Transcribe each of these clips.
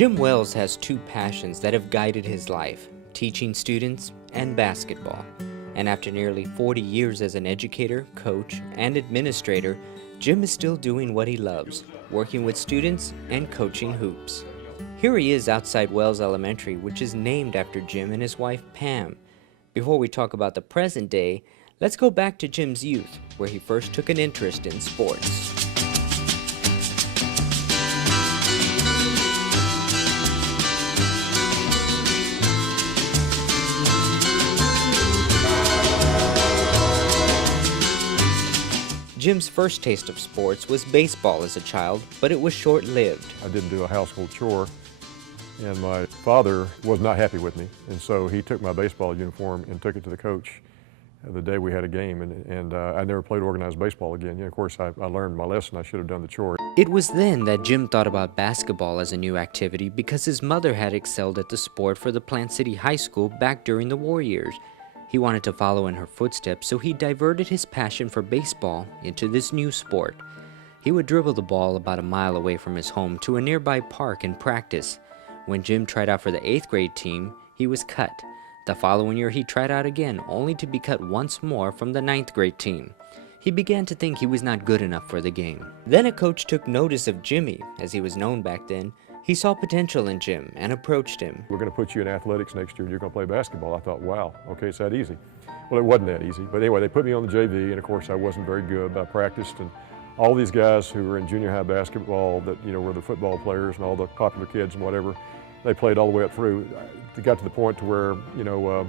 Jim Wells has two passions that have guided his life: teaching students and basketball. And after nearly 40 years as an educator, coach, and administrator, Jim is still doing what he loves, working with students and coaching hoops. Here he is outside Wells Elementary, which is named after Jim and his wife Pam. Before we talk about the present day, let's go back to Jim's youth, where he first took an interest in sports. Jim's first taste of sports was baseball as a child, but it was short-lived. I didn't do a household chore, and my father was not happy with me, and so he took my baseball uniform and took it to the coach the day we had a game, and I never played organized baseball again. You know, of course, I learned my lesson. I should have done the chore. It was then that Jim thought about basketball as a new activity because his mother had excelled at the sport for the Plant City High School back during the war years. He wanted to follow in her footsteps, so he diverted his passion for baseball into this new sport. He would dribble the ball about a mile away from his home to a nearby park and practice. When Jim tried out for the 8th grade team, he was cut. The following year he tried out again, only to be cut once more from the 9th grade team. He began to think he was not good enough for the game. Then a coach took notice of Jimmy, as he was known back then. He saw potential in Jim and approached him. We're going to put you in athletics next year and you're going to play basketball. I thought, wow, okay, it's that easy. Well, it wasn't that easy. But anyway, they put me on the JV, and of course I wasn't very good, but I practiced, and all these guys who were in junior high basketball that, you know, were the football players and all the popular kids and whatever, they played all the way up through. It got to the point to where, you know,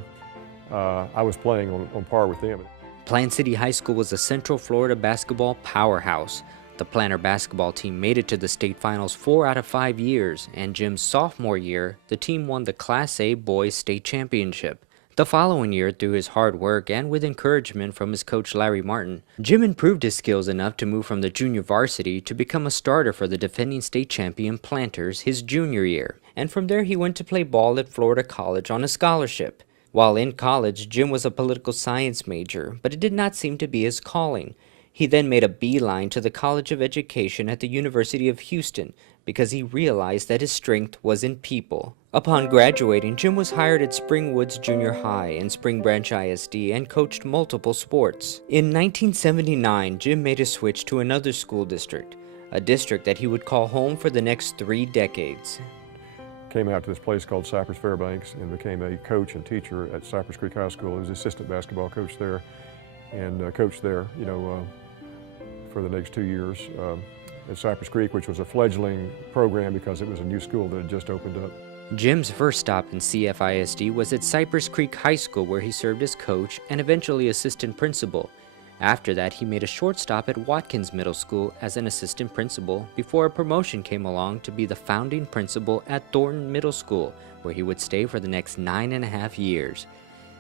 I was playing on par with them. Plant City High School was a Central Florida basketball powerhouse. The Planter basketball team made it to the state finals 4 out of 5 years, and Jim's sophomore year, the team won the Class A boys state championship. The following year, through his hard work and with encouragement from his coach Larry Martin, Jim improved his skills enough to move from the junior varsity to become a starter for the defending state champion Planters his junior year. And from there he went to play ball at Florida College on a scholarship. While in college, Jim was a political science major, but it did not seem to be his calling. He then made a beeline to the College of Education at the University of Houston because he realized that his strength was in people. Upon graduating, Jim was hired at Spring Woods Junior High and Spring Branch ISD and coached multiple sports. In 1979, Jim made a switch to another school district, a district that he would call home for the next 3 decades. Came out to this place called Cypress Fairbanks and became a coach and teacher at Cypress Creek High School. I was assistant basketball coach there and coached there, you know, for the next 2 years at Cypress Creek, which was a fledgling program because it was a new school that had just opened up. Jim's first stop in CFISD was at Cypress Creek High School, where he served as coach and eventually assistant principal. After that, he made a short stop at Watkins Middle School as an assistant principal before a promotion came along to be the founding principal at Thornton Middle School, where he would stay for the next 9.5 years.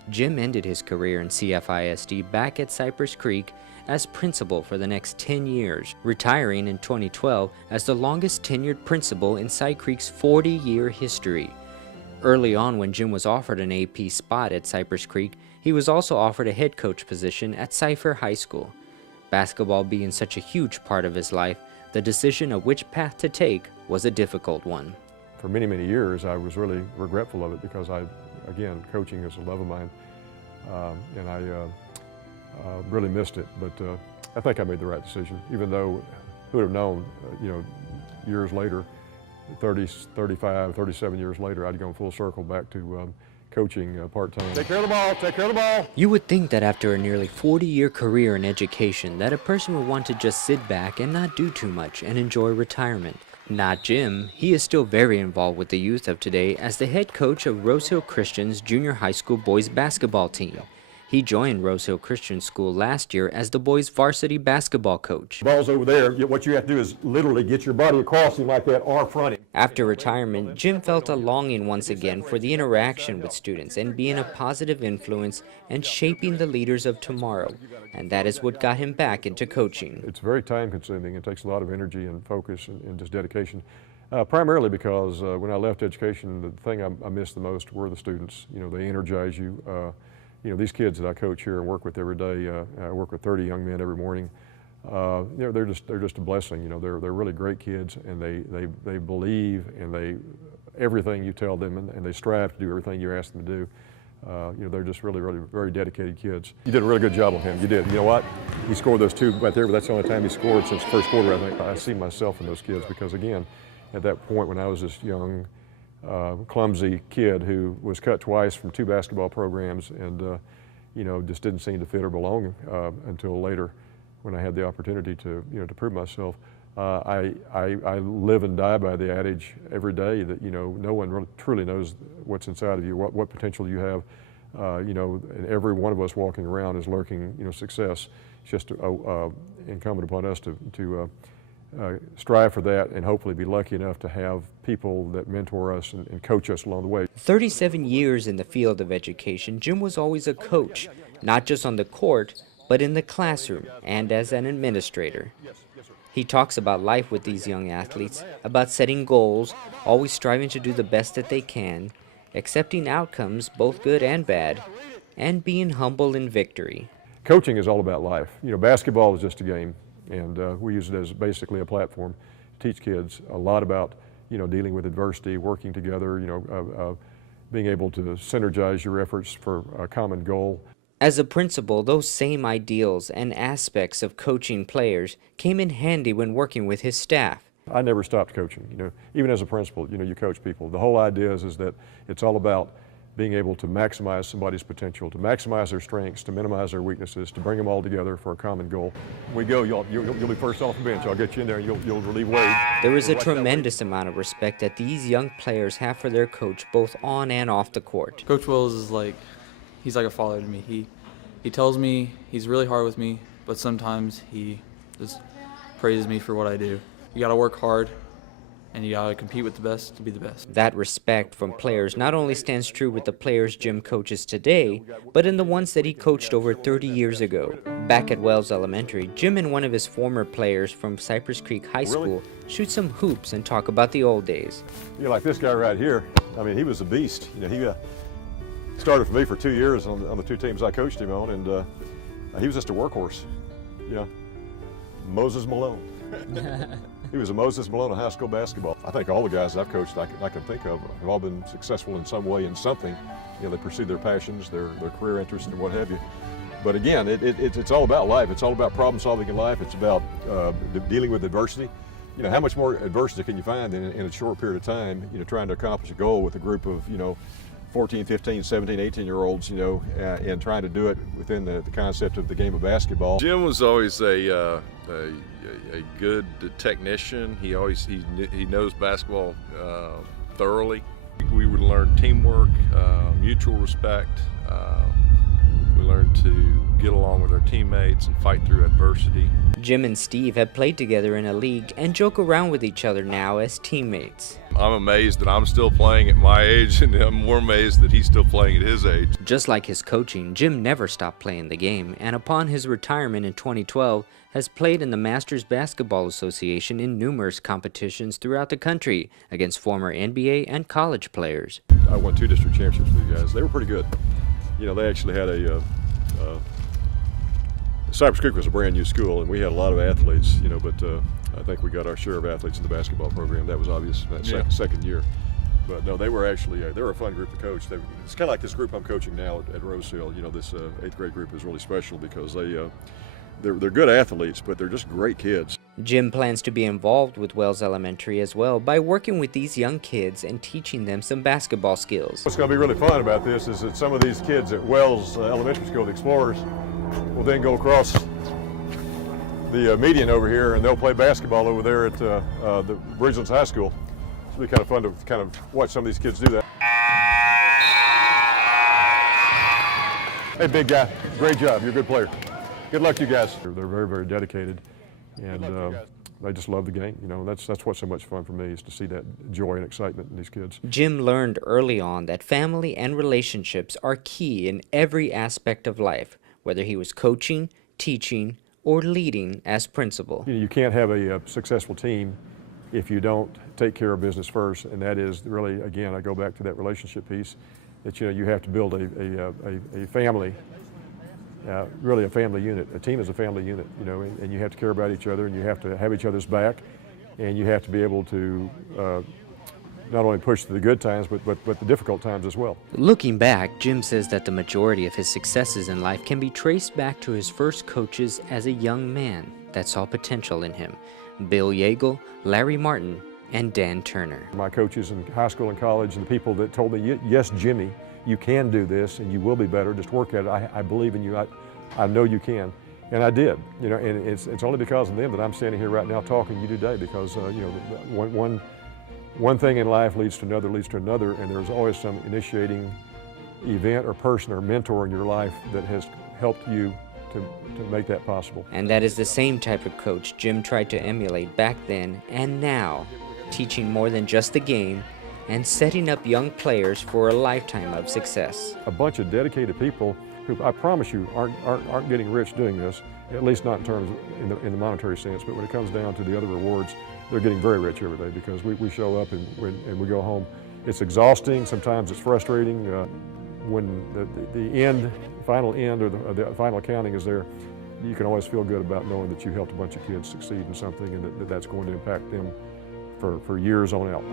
Jim ended his career in CFISD back at Cypress Creek as principal for the next 10 years, retiring in 2012 as the longest tenured principal in Cy Creek's 40-year history. Early on, when Jim was offered an AP spot at Cypress Creek, he was also offered a head coach position at Cy-Fair High School. Basketball being such a huge part of his life, the decision of which path to take was a difficult one. For many, many years, I was really regretful of it because again, coaching is a love of mine, and I really missed it. But I think I made the right decision, even though who would have known, you know, years later, 30, 35, 37 years later, I'd gone full circle back to coaching part-time. Take care of the ball, take care of the ball. You would think that after a nearly 40-year career in education that a person would want to just sit back and not do too much and enjoy retirement. Not Jim. He is still very involved with the youth of today as the head coach of Rose Hill Christian's junior high school boys basketball team. He joined Rose Hill Christian School last year as the boys' varsity basketball coach. The ball's over there. What you have to do is literally get your body across him like that or front him. After retirement, Jim felt a longing once again for the interaction with students and being a positive influence and shaping the leaders of tomorrow. And that is what got him back into coaching. It's very time-consuming. It takes a lot of energy and focus and just dedication. Primarily because when I left education, the thing I missed the most were the students. You know, they energize you. You know, these kids that I coach here and work with every day, I work with 30 young men every morning. You know, they're just a blessing. You know, they're really great kids, and they believe and they everything you tell them, and they strive to do everything you ask them to do. They're just really, really very dedicated kids. You did a really good job on him. You did. You know what? He scored those two right there, but that's the only time he scored since the first quarter, I think. I see myself in those kids because, again, at that point when I was this young, clumsy kid who was cut twice from 2 basketball programs and, just didn't seem to fit or belong until later when I had the opportunity to, to prove myself. I live and die by the adage every day that, no one really, truly knows what's inside of you, what potential you have. And every one of us walking around is lurking, success. It's just incumbent upon us to strive for that and hopefully be lucky enough to have people that mentor us and coach us along the way. 37 years in the field of education, Jim was always a coach, not just on the court, but in the classroom and as an administrator. He talks about life with these young athletes, about setting goals, always striving to do the best that they can, accepting outcomes, both good and bad, and being humble in victory. Coaching is all about life. Basketball is just a game, and we use it as basically a platform to teach kids a lot about, dealing with adversity, working together, being able to synergize your efforts for a common goal. As a principal, those same ideals and aspects of coaching players came in handy when working with his staff. I never stopped coaching, even as a principal, you coach people. The whole idea is that it's all about being able to maximize somebody's potential, to maximize their strengths, to minimize their weaknesses, to bring them all together for a common goal. When we go, you'll be first off the bench. I'll get you in there and you'll relieve Wade. There is a tremendous amount of respect that these young players have for their coach, both on and off the court. Coach Wills is he's like a father to me. He tells me he's really hard with me, but sometimes he just praises me for what I do. You got to work hard, and you got to compete with the best to be the best. That respect from players not only stands true with the players Jim coaches today, but in the ones that he coached over 30 years ago. Back at Wells Elementary, Jim and one of his former players from Cypress Creek High School shoot some hoops and talk about the old days. Like this guy right here, he was a beast. He started for me for 2 years on the 2 teams I coached him on, and he was just a workhorse. Moses Malone. He was a Moses Malone of high school basketball. I think all the guys I've coached I can think of have all been successful in some way in something. They pursue their passions, their career interests, and what have you. But again, it's all about life. It's all about problem solving in life. It's about dealing with adversity. How much more adversity can you find in a short period of time, trying to accomplish a goal with a group of, 14, 15, 17, 18-year-olds, and trying to do it within the concept of the game of basketball. Jim was always a good technician. He knows basketball thoroughly. We would learn teamwork, mutual respect. We learned to get along with our teammates and fight through adversity. Jim and Steve have played together in a league and joke around with each other now as teammates. I'm amazed that I'm still playing at my age, and I'm more amazed that he's still playing at his age. Just like his coaching, Jim never stopped playing the game, and upon his retirement in 2012, has played in the Masters Basketball Association in numerous competitions throughout the country against former NBA and college players. I won 2 district championships with these guys. They were pretty good. They actually had Cypress Creek was a brand new school, and we had a lot of athletes, but I think we got our share of athletes in the basketball program. That was obvious that second year. But no, they were a fun group to coach. It's kind of like this group I'm coaching now at Rosehill. This 8th grade group is really special because they're good athletes, but they're just great kids. Jim plans to be involved with Wells Elementary as well by working with these young kids and teaching them some basketball skills. What's going to be really fun about this is that some of these kids at Wells Elementary School, the Explorers, will then go across the median over here, and they'll play basketball over there at the Bridgelands High School. It'll be kind of fun to kind of watch some of these kids do that. Hey, big guy, great job. You're a good player. Good luck to you guys. They're very, very dedicated, and they just love the game. That's what's so much fun for me, is to see that joy and excitement in these kids. Jim learned early on that family and relationships are key in every aspect of life, whether he was coaching, teaching, or leading as principal. You can't have a successful team if you don't take care of business first, and that is really, again, I go back to that relationship piece, that you have to build a family, really a family unit. A team is a family unit, and you have to care about each other, and you have to have each other's back, and you have to be able to not only push through the good times, but the difficult times as well. Looking back, Jim says that the majority of his successes in life can be traced back to his first coaches as a young man that saw potential in him: Bill Yeagle, Larry Martin, and Dan Turner. My coaches in high school and college and the people that told me, yes, Jimmy, you can do this and you will be better, just work at it. I believe in you, I know you can. And I did, you know, and it's only because of them that I'm standing here right now talking to you today, because you know, one thing in life leads to another, and there's always some initiating event or person or mentor in your life that has helped you to make that possible. And that is the same type of coach Jim tried to emulate back then and now, teaching more than just the game and setting up young players for a lifetime of success. A bunch of dedicated people who I promise you aren't getting rich doing this, at least not in terms of, in the monetary sense, but when it comes down to the other rewards, they're getting very rich every day, because we show up and we go home. It's exhausting, sometimes it's frustrating. When the final end or the final accounting is there, you can always feel good about knowing that you helped a bunch of kids succeed in something, and that's going to impact them for years on out.